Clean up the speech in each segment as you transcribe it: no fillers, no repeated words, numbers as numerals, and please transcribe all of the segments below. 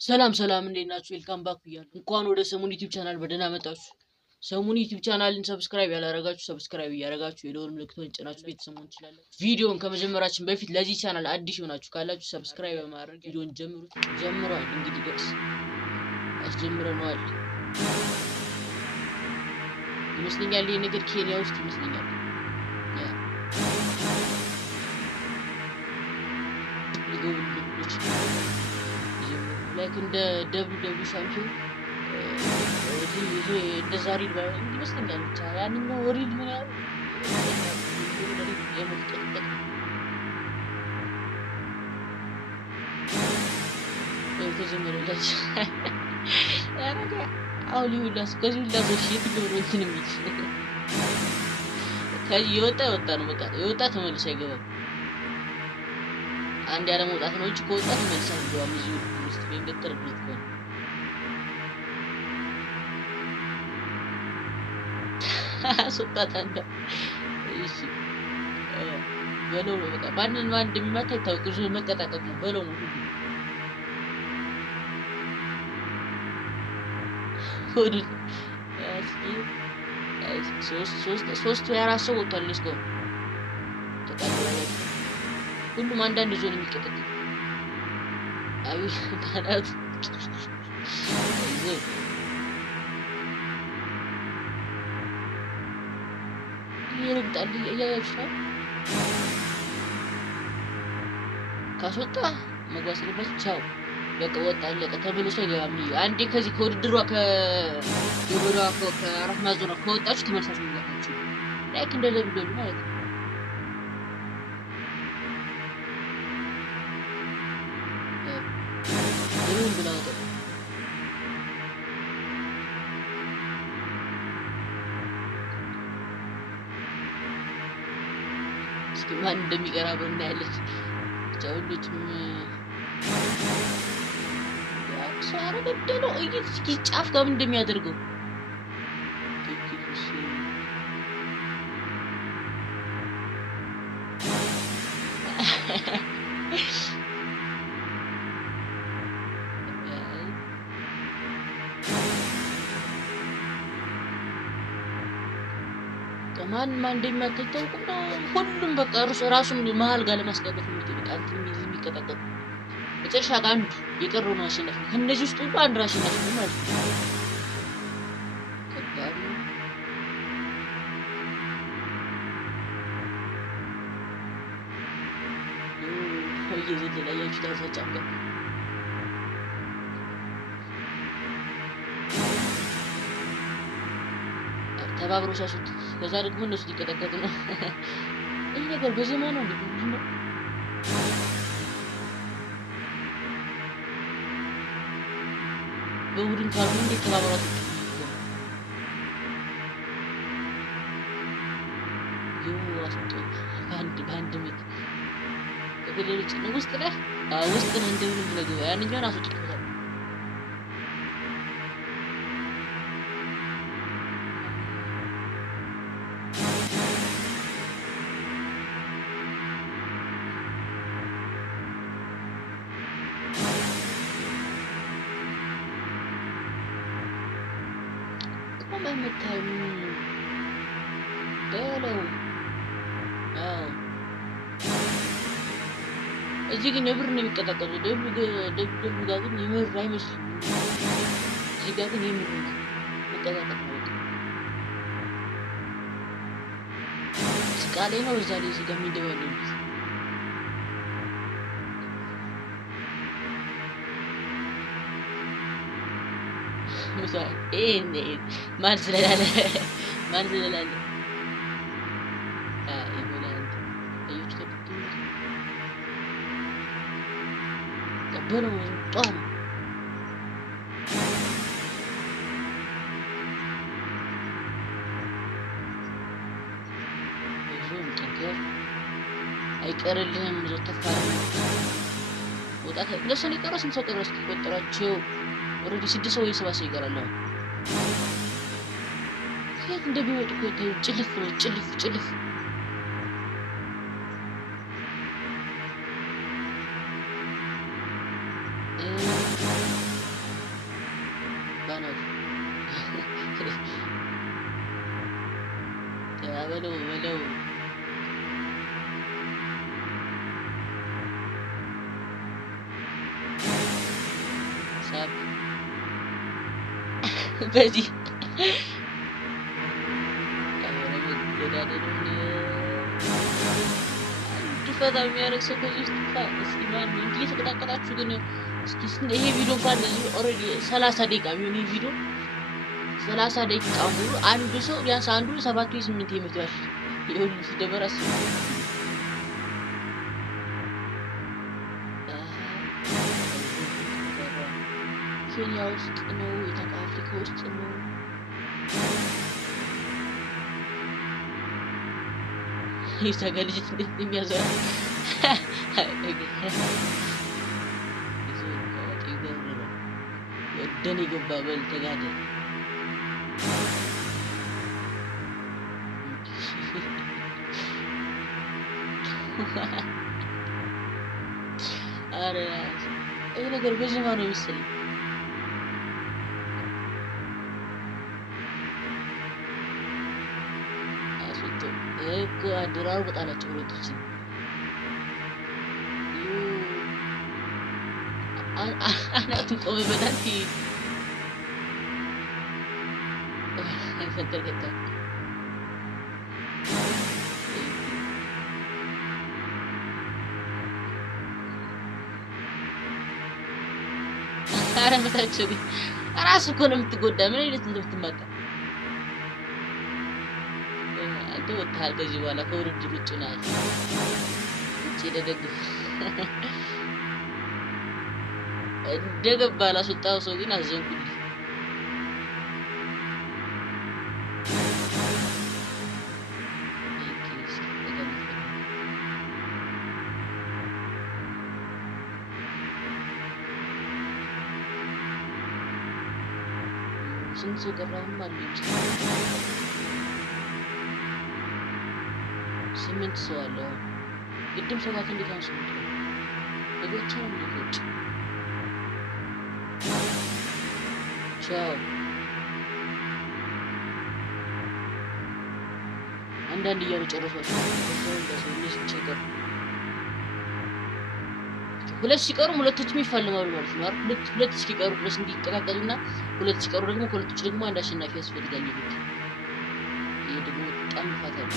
ሰላም ሰላም እንዴት ናችሁ? ዌልካም ባክ ብያለሁ። እንኳን ወደ ሰሙን ዩቲዩብ ቻናል በደህና መጣችሁ። ሰሙን ዩቲዩብ ቻናልን ሰብስክራይብ ያላረጋችሁ ሰብስክራይብ እያረጋችሁ የደወል ምልክቱን ጭናችሁ ቤተሰብ መሆን ትችላላችሁ። ቪዲዮውን ከመጀመራችን በፊት ለዚህ ቻናል አዲስ ሆናችሁ ካላችሁ ሰብስክራይብ በማድረግ ቪዲዮውን ጀምሩት። ጀምሯል እንግዲህ ጋይስ አስጀምረነዋል ይመስለኛል። ይሄ ነገር ኬንያ ውስጥ ይመስለኛል። ላይክ እንደ ደብሊው ሻምፒዮን እንደዛ ሪል ይመስለኛል። ብቻ ያንኛው ሪል ምን ያህል የመፍጠጥ የተጀመረላች ያረጋ አሁን ይውላስ ከዚህ ሁላስ የትኛው ነው እንትን የሚል ከዚህ የወጣ ነው። በቃ የወጣ ተመልሶ አይገባም። አንድ ያለ መውጣት ነው እንጂ ከወጣ ተመልሶ አይገባም። እዚህ ውስጥ የሚገጠርበት ነው። ሶጣታ እንደ እሺ በለው ነው። በቃ ማንን ማን እንደሚመታ ይታወቅ። ብዙ መቀጣቀጥ ነው። በለው ነው ሁሉ ሶስት ወይ አራት ሰው ወጥቷል። እስካሁን ተጣጣላችሁ። ሁሉም አንዳንድ ዞን የሚቀጥል አይ ታናት ይርብጣል ያያችኋል። ካስወጣ መጓዝ ስለበት ቻው በቃ ወጣ አለቀ ተብሎ ሳይገባም አንዴ ከዚህ ከውድድሯ ከውድድሯ ከአራት ማዞራ ከወጣችሁ ተመልሳችሁ መግባታችሁ ላይክ እንደደብደሉ ማለት ነው። ይሁን ብላው እስኪ ማን እንደሚቀራ እናያለን። ጫውሎችም ሳራ ገደለው እስኪ ጫፍ ጋር እንደሚያደርገው ማን እንደሚያተተው ሁሉም በቃ ራሱን መሃል ጋር ለማስቀመጥ የሚቀጣቀጥ መጨረሻ ጋር አንዱ የቀረው ነው አሸናፊ። ከነዚህ ውስጥ ሁሉ አንዱ አሸናፊ ነው ማለት ነው። ከባድ ነው። እየዘለላያችሁ ታዛጫም ጋር ተባብሮ ሲያሱት ከዛ ደግሞ እነሱ ሊቀጠቀጡ ነው። ይህ ነገር በዘመኑ ነው። በቡድን ካልሆነ እንዴት ተባብራት በአንድ ምት ከገደሎች ውስጥ ላይ ውስጥ ነው እንደምንም ብለህ ያንኛውን አስወጥቶታል። መመታኝ በለው እዚህ ግን የብር ነው የሚቀጣቀጡ። ደብሉ ጋር ግን የምር አይመስልም። እዚህ ጋር ግን የምር ነው መቀጣቀጥ ነው። ስቃሌ ነው እዛ ላይ እዚህ ጋር የሚደባለሉት ማን ስለላለ ይሞላል አዩት ተብትም ቀበለው ጧም ይሁን ተንከር አይቀርልህም። ዘተፋሪ ወጣት ለሰው ሊቀረስ ሰው ቀረስ ተቆጠራቸው። ኦሬዲ 6 ሰው ወይ 7 ሰው ይቀራል። ከየት እንደሚወጡ እኮ ጭልፍ ነው ጭልፍ ባናቱ ተባበለው በለው ሳብ በዚህ ፈታ የሚያደርግ ሰው ከዚህ ውስጥ እስኪ ማን ነው እንዲህ የተቀጣቀጣችሁ ግን እስኪ ይሄ ቪዲዮ እንኳን ኦልሬዲ 30 ደቂቃ የሚሆን ቪዲዮ 30 ደቂቃ ሙሉ አንዱ ሰው ቢያንስ አንዱ 7 ወይ 8 ይመጣል ይሁን ሲደበራስ ኬንያ ውስጥ ነው አፍሪካ ውስጥ ነው ይሰገልጅት እንደሚያዘራ ደኔ ገባ በል ተጋደ አረ ይሄ ነገር በጅማ ነው የሚሰል እኮ አድራው በጣላቸው ሁለቶች አናቱ ቆመ በዳንቲ ፈንተር ገጣ አረ መታቸው ራስ እኮ ነው የምትጎዳ ምን አይነት እንደምትማታ ወጣል ከዚህ በኋላ ከውድድር ውጭ ነው እቺ ደደግፍ እንደገባ ላስወጣው ሰው ግን አዘንኩኝ ስንት ሰው ቀረውም ማለት ስምንት ሰው አለው ግድም ሰባት እንዴት አንሱ ለጎቻ ነው ለጎች ቻው አንዳንድ እያሉ ጨረሷቸው ሁለት ሲቀሩ ሁለቶችም ይፋለማሉ ማለት ነው አይደል ሁለት ሲቀሩ ድረስ እንዲቀጣቀሉና ሁለት ሲቀሩ ደግሞ ሁለቶች ደግሞ አንድ አሸናፊ ያስፈልጋል ይሉት ይሄ ደግሞ በጣም ፈታኝ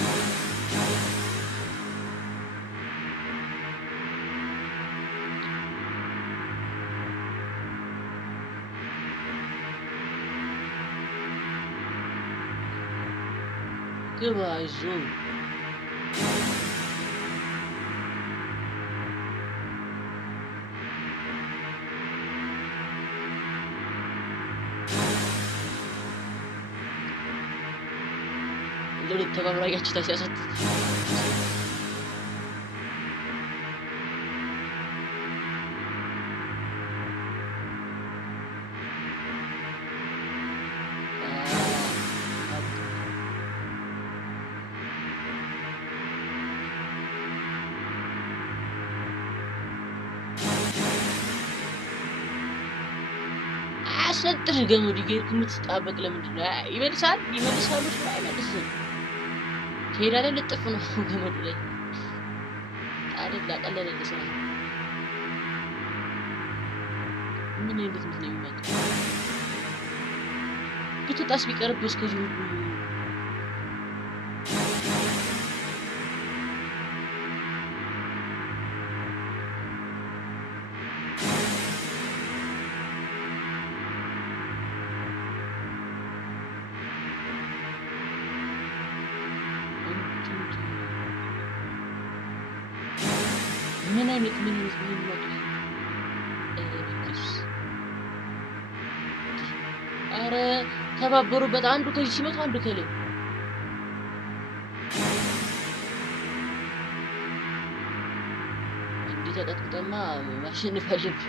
ግባይዞ ለሁለት ተባብራያችሁ ታሲያሰት አስነጥር ገመድ ይገርክ ምትጣበቅ ለምንድን ነው ይመልሳል ነው አይመልስም ሄዳለ ልጥፍ ነው ገመዱ ላይ አይደል አቀለለ ለሰው ምን እንዴት ነው የሚመጣው ብትጣስ ቢቀርብ እስከዚህ ሁሉ ምን አይነት አረ ተባበሩበት አንዱ ከዚህ ሲመጣ አንዱ ከላይ እንዴ ተቀጥቅጠማ ማሸነፍ አለብኝ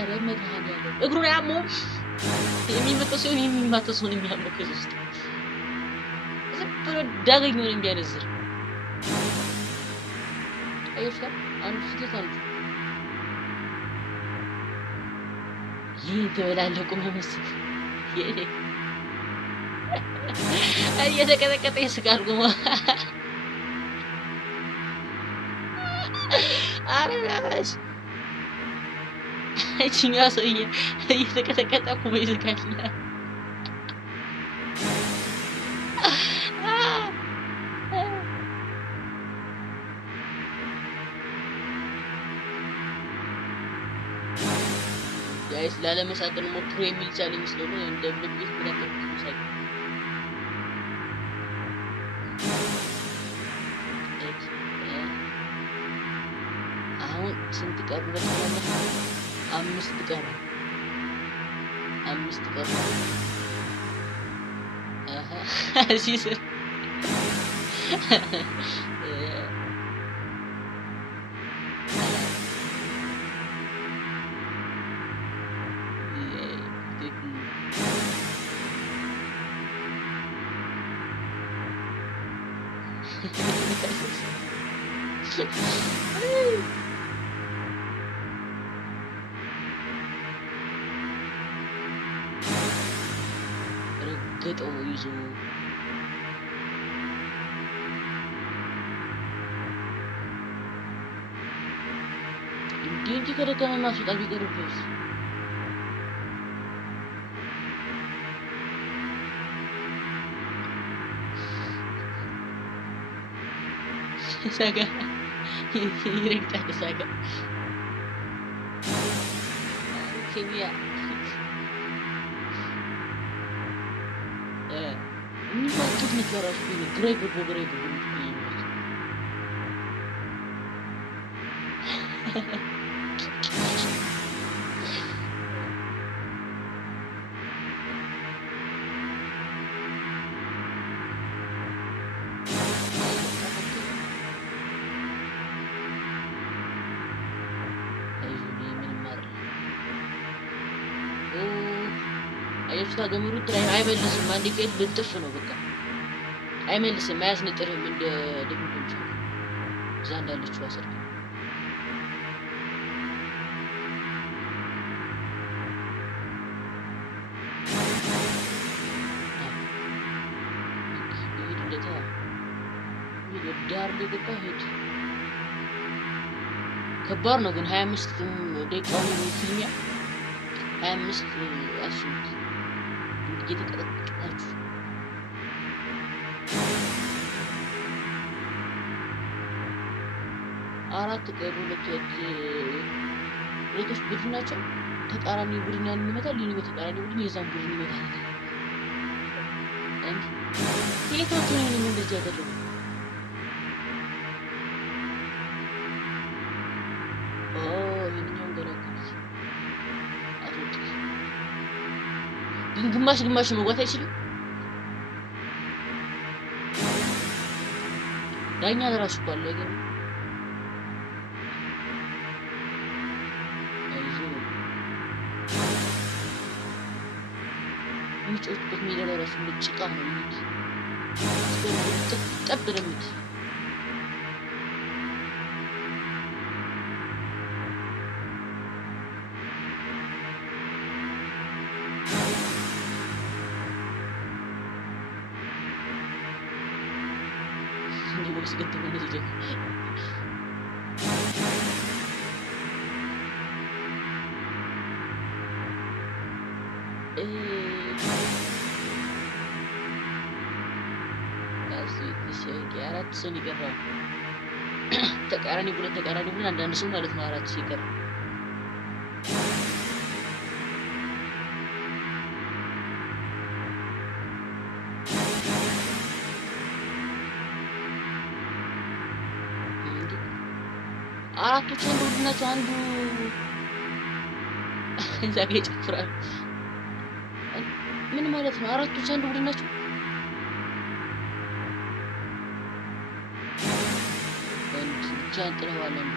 አረ መድኃኒዓለም እግሩን ያመው የሚመጣው ሰው የሚማተው ሰው የሚያመው ከዚህ ውስጥ ዝም ብሎ ዳገኘው እንዲያነዝር አይሻ አንዱ ሲተታል ይህን ተበላለቁ መመስል እየተቀጠቀጠ ይስቃል ቁሞ አረጋሽ እቺኛ ሰውዬ እየተቀጠቀጠ ቁሞ ይስቃል ጋይስ ላለመሳቀል ሞክሮ የሚል ቻሌንጅ ስለሆነ እንደምንብት ብለከም ሳይ አሁን ስንት ቀሩ ለተመለሰ 5 ቀሩ 5 ቀሩ ሲስ ረገጠው ይዞ እንዴ ከደከመ ማስወጣት ቢቀርብስ saga ይረግጣል ሳጋ ኬሚያ የሚባክት ነገራሽ ነው ግሬግ አይፍታ ገመሩ ትራይ አይመልስም አንዴ ከል ልጥፍ ነው በቃ አይመልስም አያስነጥርም እንደ ድብድብ ዛንዳለች ዋሰር ይሄድለታ ይወዳር ደቂቃ ሄድ ከባድ ነው ግን 25 ደቂቃው ፊልሚያ 25 አስቡት እየተቀጠቀጣችሁ አራት ቀሩ ሁለቶች ቡድን ናቸው ተቃራኒ ቡድን ያን ይመታል ይሄን በተቃራኒ ቡድን የዛን ቡድን ይመታል እንዴ የቶቹ ነው እንደዚህ ያደረገው ግን ግማሽ መጓት አይችልም ዳኛ ለራሱ እኮ አለ ግን የሚጮህበት ሜዳ ለራሱ ጭቃ ነው ጠብረምት سكت من الجو አራት ሰው ይቀራል ተቃራኒ ብለን አንዳንድ ሰው ማለት ነው አራት ሰው ይቀራል አራቶች እንደውድናቸው አንዱ እዛጋ ይጨፍራል ምን ማለት ነው አራቶች እንደውድናቸው ጃንጥለዋል ነው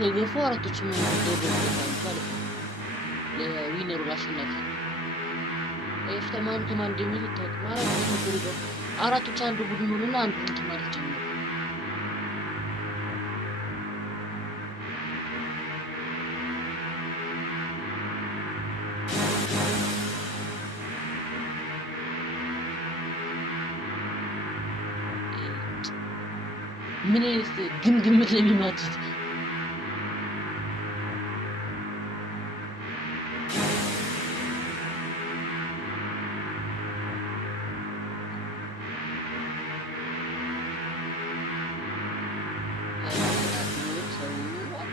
ከገፉ አራቶችም ይደረጋሉ ማለት ነው። ለዊነሩ አሸናፊ ኤፍተማን ከማን እንደሚል ታውቃለህ? አራቶች አንዱ ቡድን ሆነና አንዱ እንትን ማለት ጀመሩ። ምን አይነት ግምት ነው የሚማቱት?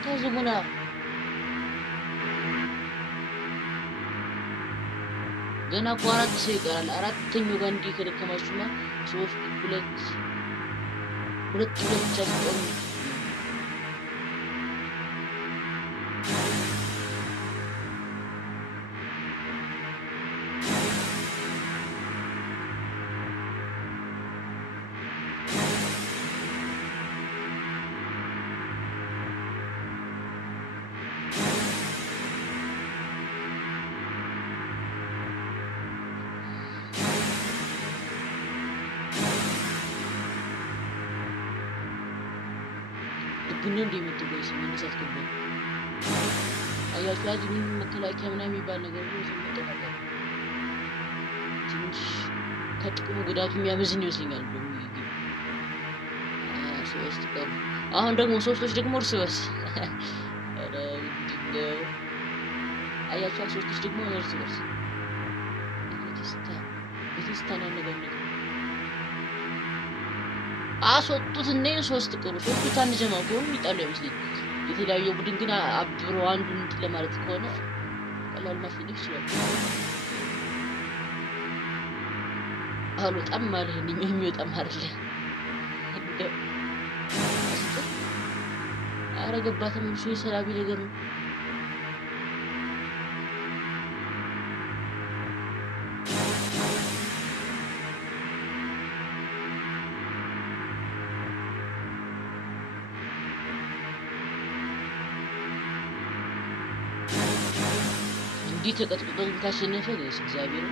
ታዝቡና ገና እኮ 4 ሰው ይቀራል። አራተኛው ጋር እንዲህ ከደከማችሁና 3 2 ብቻ ሲቀሩ ግን እንደምትገኝ ሲመንሳት ከበደ አያችሁ ምን መከላከያ ምናምን የሚባል ነገር ነው ተመጣጣኝ ትንሽ ከጥቅሙ ጉዳቱ የሚያመዝን ይመስለኛል። ሶስት ቀር አሁን ደግሞ ሶስቶች ደግሞ እርስ በርስ አረ ምንድነው አያችሁ ሶስቶች ደግሞ እርስ በርስ በቴስታ ነገር አስወጡት እና ሶስት ቀሩ ሶስቱ ታንጀማው ቆም ይጣሉ ይመስልኝ የተለያየ ቡድን ግን አብሮ አንዱን ለማለት ከሆነ ቀላል ማሽነፍ ይችላል። አልወጣም ማለት ነው የሚወጣም አይደለ አረገባተም እሱ የሰላቢ ነገር ነው። እንዲህ ተቀጥቅጦ ካሸነፈ ለስ እግዚአብሔር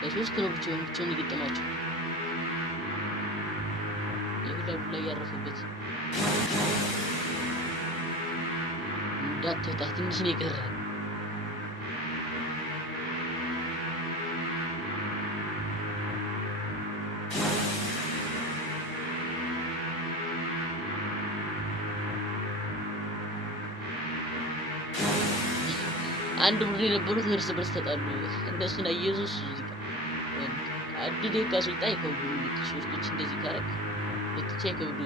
ለሶስት ነው ብቻውን ይገጠማቸው የሁላው ላይ ያረፈበት እንዳትወጣ ትንሽ ነው የቀረ። አንድ ቡድን የነበሩት እርስ በርስ ተጣሉ። እንደሱና ኢየሱስ አድዴ ካስወጣ ይከብዱ ሶስቶች እንደዚህ ካረክ ለጥቼ ይከብዱ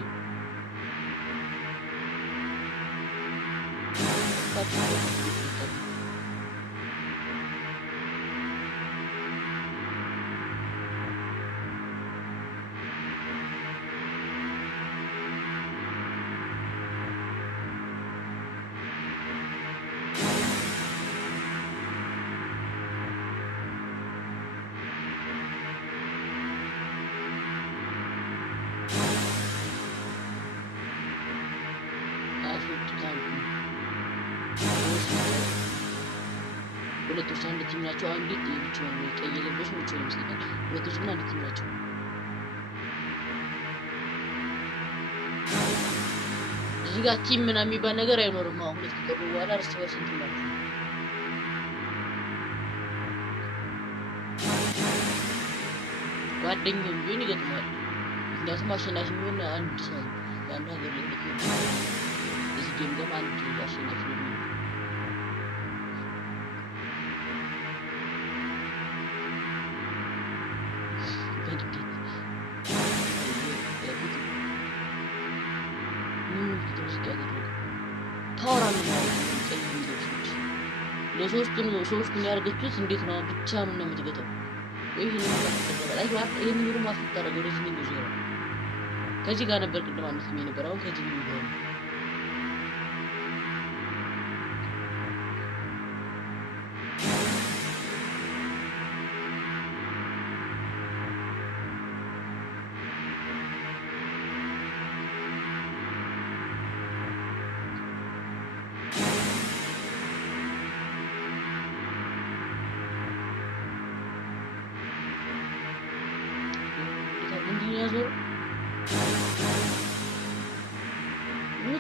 ሁለቶች አንድ ቲም ናቸው። አንድ ብቻ ነው የቀየለበሽ ብቻ ነው የሚሰጣው። ሁለቶች ግን አንድ ቲም ናቸው። እዚህ ጋር ቲም ምናምን የሚባል ነገር አይኖርም። አሁን ሁለት ከቀሩ በኋላ እርስ በርስ እንትን ማለት ነው። ጓደኛም ቢሆን ይገጥማል። ምክንያቱም አሸናፊ የሚሆን አንድ ሰው በአንድ ሀገር ላይ ነው። እዚህ ጌም ደግሞ አንድ አሸናፊ ነው። ለሶስቱን ያርገቱት እንዴት ነው ብቻ ነው የምትገጠው? ይሄን ምንም ማፍጠር ወደዚህ ነው ዞራ ከዚህ ጋር ነበር ቅድም አንተ የነበረው ከዚህ ነው ይሆን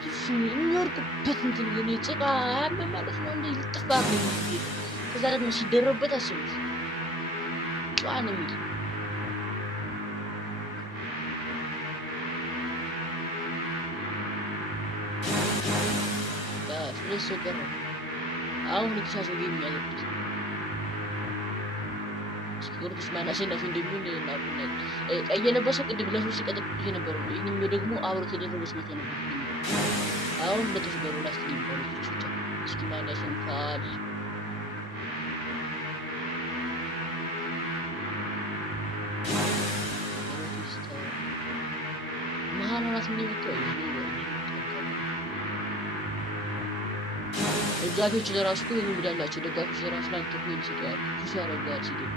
ሲመቱት የሚወርቁበት እንትን ግን ጭቃ አያምም ማለት ነው። እንደ ልጥፍ አድርጎ ከዛ ደግሞ ሲደረብበት አስቡት ጫን የሚል ስለሱ ቀረ። አሁን የተሻሻለ ጌም የሚያደርጉት እስኪወርዱስ ማን አሸናፊ እንደሚሆን እናውቃለን። ቀይ የለበሰው ቅድም ለሶስት ሲቀጥቅጥ የነበረው ነው። ይህንም ደግሞ አብሮ ተደረበ ስመቶ ነበር። አሁን ለተሽበሩ ላስት የሚባሉት ብቻ እስኪ ማን ያሸንፋል? መሀናት ምን ይወጣው ደጋፊዎች ለራሱ እኮ ይሄን እንዳላቸው ደጋፊዎች ለራሱ ላንተ እኮ ይችላል ኩሽ ያረጋል ሲደግ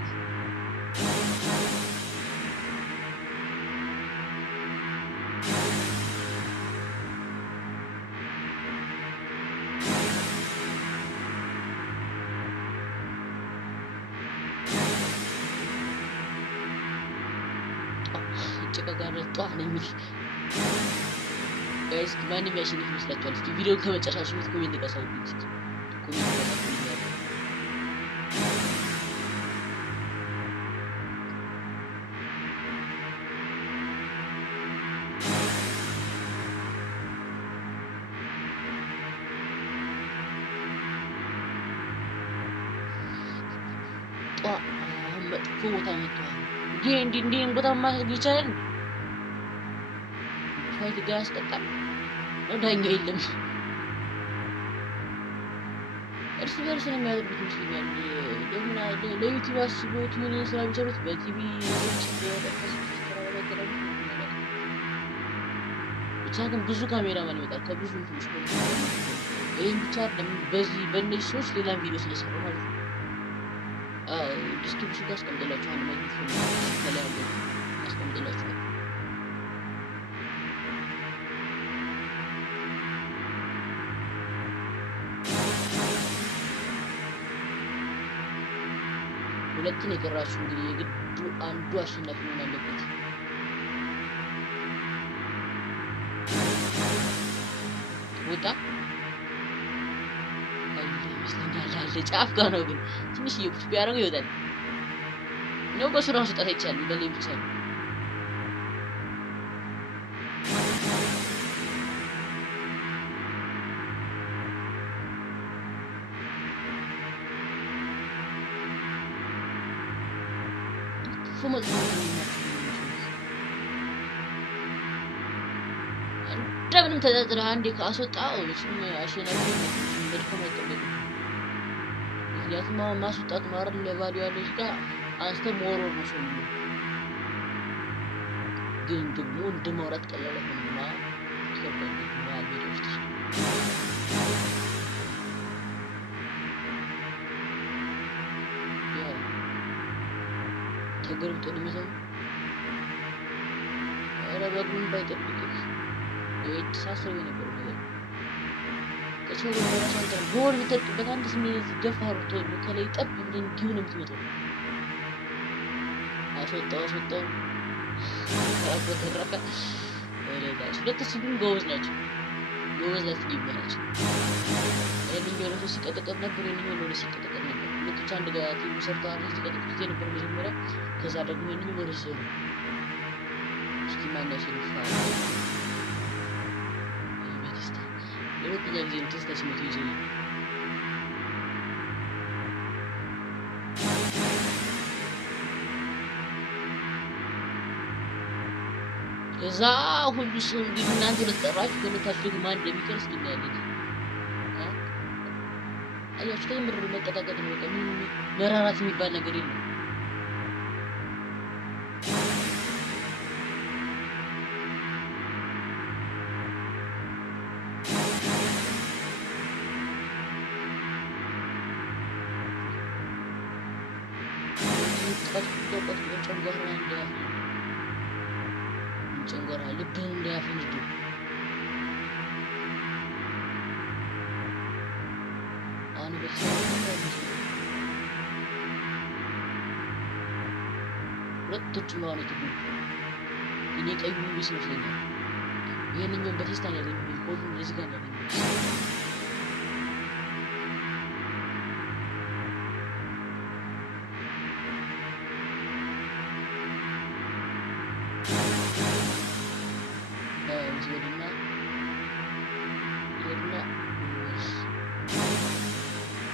ጭቃጋር ጧን የሚል ጋይስ ማንም ያሸንፍ ይመስላችኋል? እስኪ ቪዲዮ ከመጨረሻው በፊት ኮሜንት ቀሳውኝ እስኪ ኮሜንት ቀሳውኝ መጥፎ ቦታ መጥቷል። እንዴ ቦታ ማድረግ ይቻላል? ፋይት ጋር ያስቀጣል ነው ዳኛ የለም። እርስ በርስ ነው የሚያደርጉት ይመስለኛል። ለምን ለዩቲዩብ አስቦት ምን ስራ ቢሰሩት በቲቪ ብቻ ግን ብዙ ካሜራማን ይመጣል ከብዙ እንትኖች ነው። ይሄን ብቻ በዚህ በእነዚህ ሰዎች ሌላ ቪዲዮ ስለሰሩ ማለት ነው። ዲስክሪፕሽን ጋር አስቀምጥላችኋለሁ ማለት ነው። ተለያዩ አስቀምጥላችኋለሁ። ሁለቱን የቀራችሁ እንግዲህ የግዱ አንዱ አሸናፊ መሆን አለበት። ወጣ ይመስለኛል ጫፍ ጋር ነው ግን ትንሽ ይብስ ቢያደርገው ይወጣል ነው። በስራው ስጣት አይቻልም በላይ ብቻ ነው። ፎመት እንደምንም ተደርድረህ አንዴ ካስወጣው እሱም አሸናፊ መልካም አይጠበቅም። ምክንያቱም ማስወጣት ማረድ ለቫልዩ ያለው እዚህ ጋር አንስተህ መወርወር ነው ሰው ግን ደግሞ እንደማውራት ቀላል አይሆንማ። ከበድማ ቢሮስት ተገርብቶ ለሚዘው ረበሩን ባይጠብቅህ የተሳሰሩ የነበሩ ነገር ከሰው ጋር ሳንተር ጎል ብትጠብቅበት አንድ ስሜት ደፋሩት ነው ከላይ ጠብ ብለን ጊውን የምትመጣው አስወጣው ተረፈ ወለዳች ለተስብን ጎበዝ ናቸው ይባላል። የልጅው ነው ሲቀጠቀጥ ነበር የልጅው ነው ሲቀጠቀጥ ነበር ለጥቻ እንደጋ ቲም ሰርቷል ሲቀጠቀጥ ነበር መጀመሪያ ከዛ ደግሞ የልጅው ወደ ሰው እስኪ ማን ያሸንፋል? የሁለተኛ ጊዜ ቴስት ሲመጡ ይዘው ከዛ ሁሉ ሰው እንግዲህ እናንተ ለተጠራችሁ ከመታችሁ ደግሞ ማን እንደሚቀርስ እናያለን። አያችሁ ከምር መቀጣቀጥ ነው። በቃ ምን መራራት የሚባል ነገር የለም። ጨንጓራ ልብህን እንዳያፈንዱ አሁን ሁለቶች ማለት ነው። እኔ ቀዩ ቢስ ይመስለኛል ይሄንኛው በቴስታ ነው ያገኘሁት። ኮዱን እንደዚህ ጋር ነው ያገኘሁት።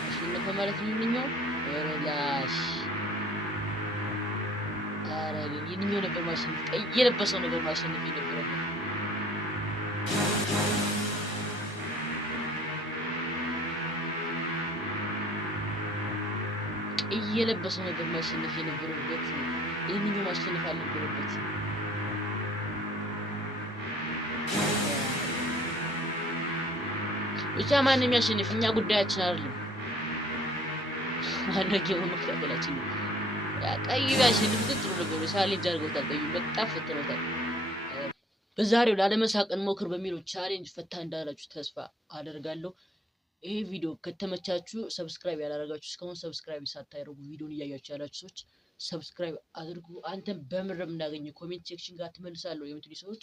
አሸነፈ ማለት ነው። ይሄንኛው ወረላሽ አረግ ይሄንኛው ነበር ማሸነፍ፣ ቀይ የለበሰው ነበር ማሸነፍ የነበረበት። ቀይ የለበሰው ነበር ማሸነፍ የነበረበት። ይሄንኛው ማሸነፍ አልነበረበት። ብቻ ማንም ያሸንፍ እኛ ጉዳያችን አይደለም። ማነው መከታተላችን ነው። ቀይ ያሸንፍ ግን ጥሩ ነበር። ቻሌንጅ አድርገውታል። ቀይ በጣም ፈተነውታል። በዛሬው ላለመሳቀን ሞክር በሚለው ቻሌንጅ ፈታ እንዳላችሁ ተስፋ አደርጋለሁ። ይሄ ቪዲዮ ከተመቻችሁ ሰብስክራይብ ያላደረጋችሁ እስካሁን ሰብስክራይብ ሳታደርጉ ቪዲዮን እያያችሁ ያላችሁ ሰዎች ሰብስክራይብ አድርጉ። አንተም በምንም እንዳገኘ ኮሜንት ሴክሽን ጋር ትመልሳለሁ የምትሉ ሰዎች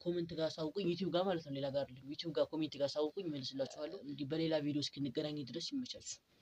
ኮሜንት ጋር ሳውቁኝ፣ ዩቲዩብ ጋር ማለት ነው፣ ሌላ ጋር አይደለም። ዩቲዩብ ጋር ኮሜንት ጋር ሳውቁኝ መልስላችኋለሁ። እንግዲህ በሌላ ቪዲዮ እስክንገናኝ ድረስ ይመቻችሁ።